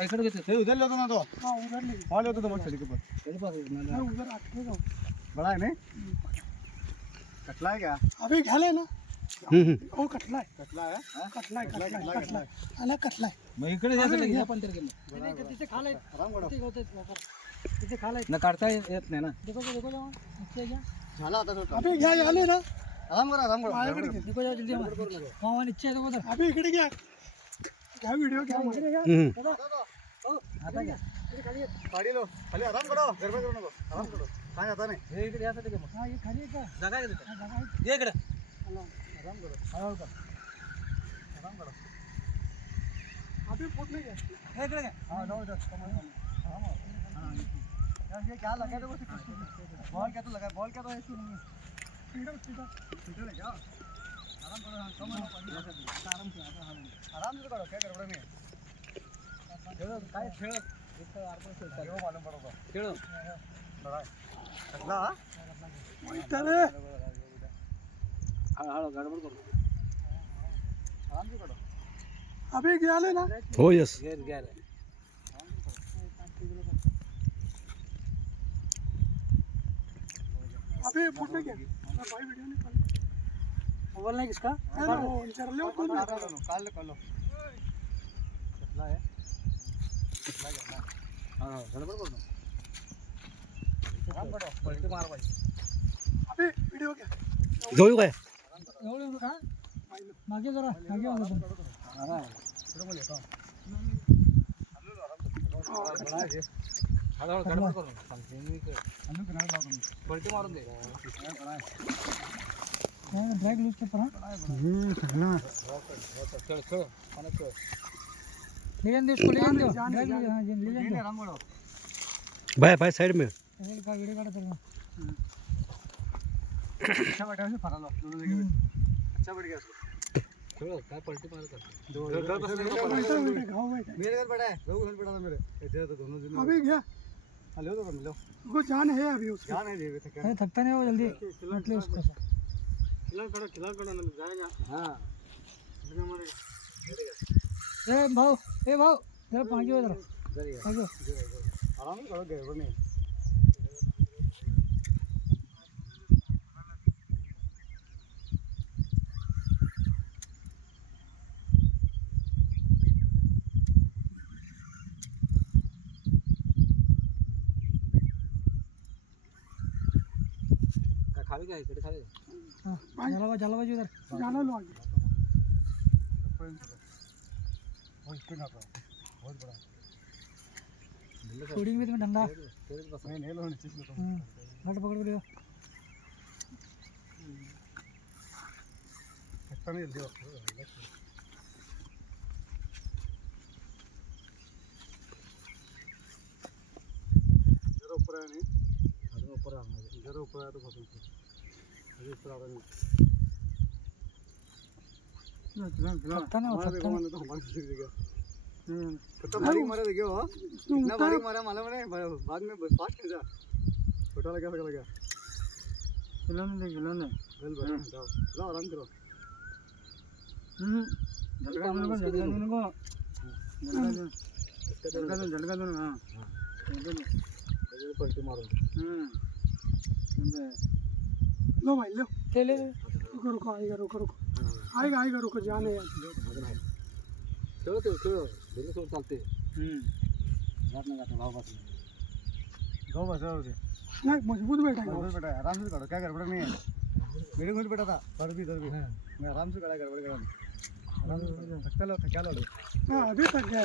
इकडे घेते ते उधर होता ना तो हां उधर ले हॉल होता तो मस्त के ऊपर तेरे पास मैं उधर आके जाऊँ बड़ा है नहीं कटला है क्या अभी घाले ना ओ कटला है कटला है आला कटला है मग इकडे जायचं नाही या पण तर गेलं नहीं तिथे खाला है आराम करो तिथे खाला है ना काढता येत नाही ना देखो जाओ नीचे जा झाला आता तो अभी घ्या झाले ना आराम करो माझ्याकडे घे देखो जाओ जल्दी मामा नीचे आहे देखो तर अभी इकडे घ्या घ्या व्हिडिओ घ्या आता घ्या गाड़ी लो खाली आराम करो गरबा करो नको आराम करो काय आता नाही हे इकडे यासाठी घे मग हां ये खाली आहे का जागा आहे तिथे जागा आहे ये इकडे आराम करो हळूहळू कर आराम करो अभी फुट नहीं गया हे इकडे घ्या हां जाओ आराम यार ये क्या लगा देखो बॉल क्या तो लगा बॉल क्या तो ऐसे नहीं स्पीडर स्पीडर सीधे ले जाओ आराम करो हां कम आराम से आराम से करो क्या गड़बड़ नहीं खेळ काय खेळ एक अर्धा खेळ वो मालूम पड़ोगा खेळ बड़ा है कटला चले हळूहळू गडबड करू आराम से करो अभी घ्या ले ना हो यस घे घ्या अभी फुट नहीं गया भाई वीडियो नहीं कॉल मोबाईल नाही किसका है ना वो चल ले तो काल लो कटला है हां गडबड करू आराम करो पलटी मार पाहिजे अभी वीडियो घ्या जाऊ काय एवढं का मागे जरा मागे आलो पण हळूहळू गडबड करू सांगते मी पलटी मारून दे ड्रॅग लूज पेपर हां खेळ खेळ पाण्यात खेळ लेजन दे इसको लेजन दो ड्रॅग हां लेजन दो आराम करो भाई भाई साइड में ये का वीडियो काढत आहे अच्छा बैठा है फरा लो दोनों जगह अच्छा बैठ गया इसको खेळ काय पलटी मार कर घाव है मेरे घर बैठा है दो घर बैठा था मेरे इधर तो दोनों दिन अभी घ्या लो तो लो वो जान है अभी उसका क्या नहीं देवे थे अरे थकता नहीं वो जल्दी मतलब उसको खिला करो ना जाएगा हां ए भाऊ जरा मागे जरा जरी मागे आराम करो गड़बड़ नहीं काय खावी का इकडे खावी हां चला बाजू उधर जाना लो आगे वो इसके ना बहुत बड़ा शूटिंग में तुम्हें डंडा तेरेच बस नहीं लो नीचे लो घट पकड़ लियो अच्छा नहीं जल्दी जरा ऊपर है नहीं अजून ऊपर आना जरा ऊपर आया तो बहुत ऊपर अभी ऊपर आ रहा नहीं थकता नहीं हमारे थकता देखो तो हमारे किसी जगह कितना बारीक मारा देखियो इतना बारीक मारा मालूम नहीं बाद में फास्ट नहीं जा छोटा लगा खिलौने वेल बड़ा जाओ जाओ आराम करो झटका दो हां पलटी मारून लो भाई लो ले रुको आएगा रुको जाने यार खेळ दिली सोड चालते जात नाही भाव बसले गो बस और नहीं मजबूत बैठा है बेटा आराम से करो क्या गड़बड़ नहीं है मेरे को बेटा था पर भी इधर भी मैं आराम से करा गड़बड़ करा आराम से थकता लो क्या लो हां अभी तक गया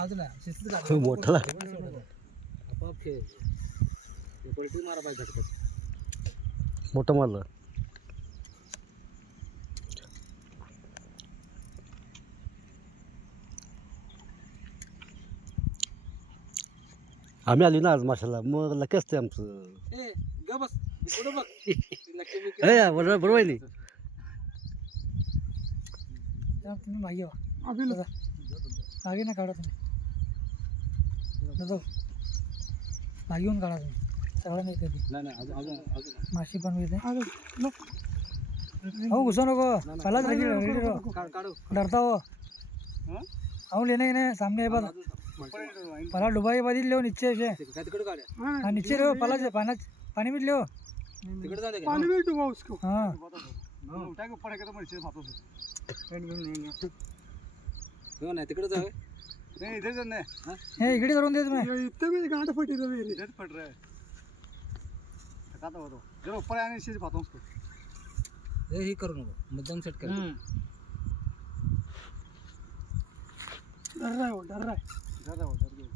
अजून शिस्त तो मोठा आपाप खेळ पलटी मारा पाहिजे झटकत मोठं मारलं आम्ही आली ना आज माशाला मग लकी असते आमचं ए ग बस पुढे बघ बरोबर आहे नाही तुम्ही मागे अभी लो मागे ना काढा तुम्ही मागे येऊन काढा तुम्ही सगळं नाही कधी नाही अजून माशी पण येते हो घुसू नको पहिलाच काढू डरता हो हम लेने ही नहीं सामने है बस पला डुबा के बाद ही लो नीचे से तिकडे काढ्या हाँ नीचे लो पला से पानी में लो तिकडे जाऊ दे पानी में डुबा उसको हाँ उठा के ऊपर है तो मर्ची फातो से हो नाही तिकडे जाऊ नहीं इधर से नहीं हे इकडे करून दे तुम्ही इतने में गांठ फटी रही है इधर फट रहा है थकाता हो तो जरा ऊपर आने से फातो उसको हे करू नको मुद्दाम सेट कर डर रहा है वो डर रहा है डर गया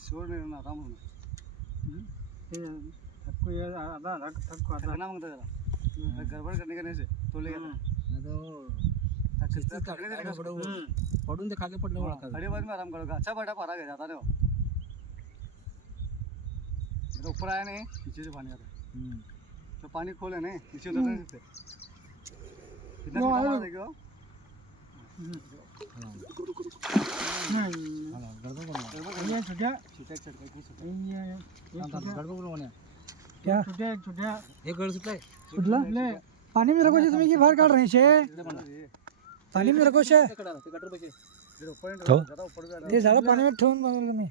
शोर नहीं रहना आराम होना सबको ये आधा सबको थकना मांगता जरा गड़बड़ करने का नहीं से तो ले गया नाही तो पडून ते खाली पडलं ओळखा खड़ी बात में आराम करोगे अच्छा बैठा पारा गया जाता नहीं हो तो ऊपर आया नहीं नीचे से पानी आता है तो पानी खोले नहीं नीचे उतर नहीं सकते कितना छोटा मारा देखो ये छुट्टिया क्या छुट्टिया हे गळ सुटलाय सुटला ले पानी में रखो छे तुम्ही की बाहेर काढ रहे छे पानी में रखो छे ते गटर पैसे ऊपर तो ज्यादा ऊपर भी ते झाड पानी में ठेवून बनवलं तुम्ही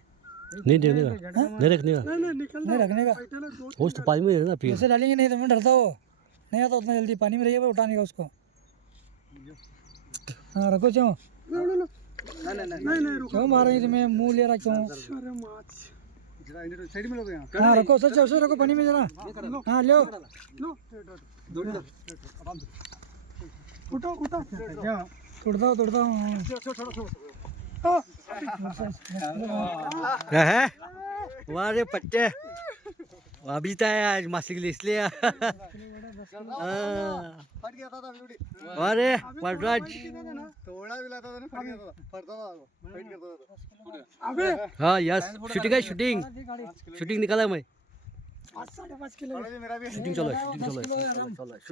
नहीं नहीं नहीं रखने का नहीं रखने का वो तो पानी में है ना फिर ऐसे डालेंगे नहीं तो मैं डरता हो नहीं आता उतना जल्दी पानी में रहिए पर उठाने का उसको हाँ रखो क्यों क्यों मार रही तुम्हें मुंह ले रहा क्यों जरा इधर साइड में लोगे यहाँ हाँ रखो सच उसे रखो पानी में जरा हाँ लो उठो उठो तोड़ता हूँ है वाह रे पट्टे अभी तो है आज मासी के लिए इसलिए फट गया था वीडियो वाह रे वरराज थोड़ा भी लाता था ना फट गया था फटता था फाइट करता था अबे हाँ यस शूटिंग है शूटिंग निकाला मैं 5-5.5 किलो मेरा भी शूटिंग चलो शूटिंग चलो शूटिंग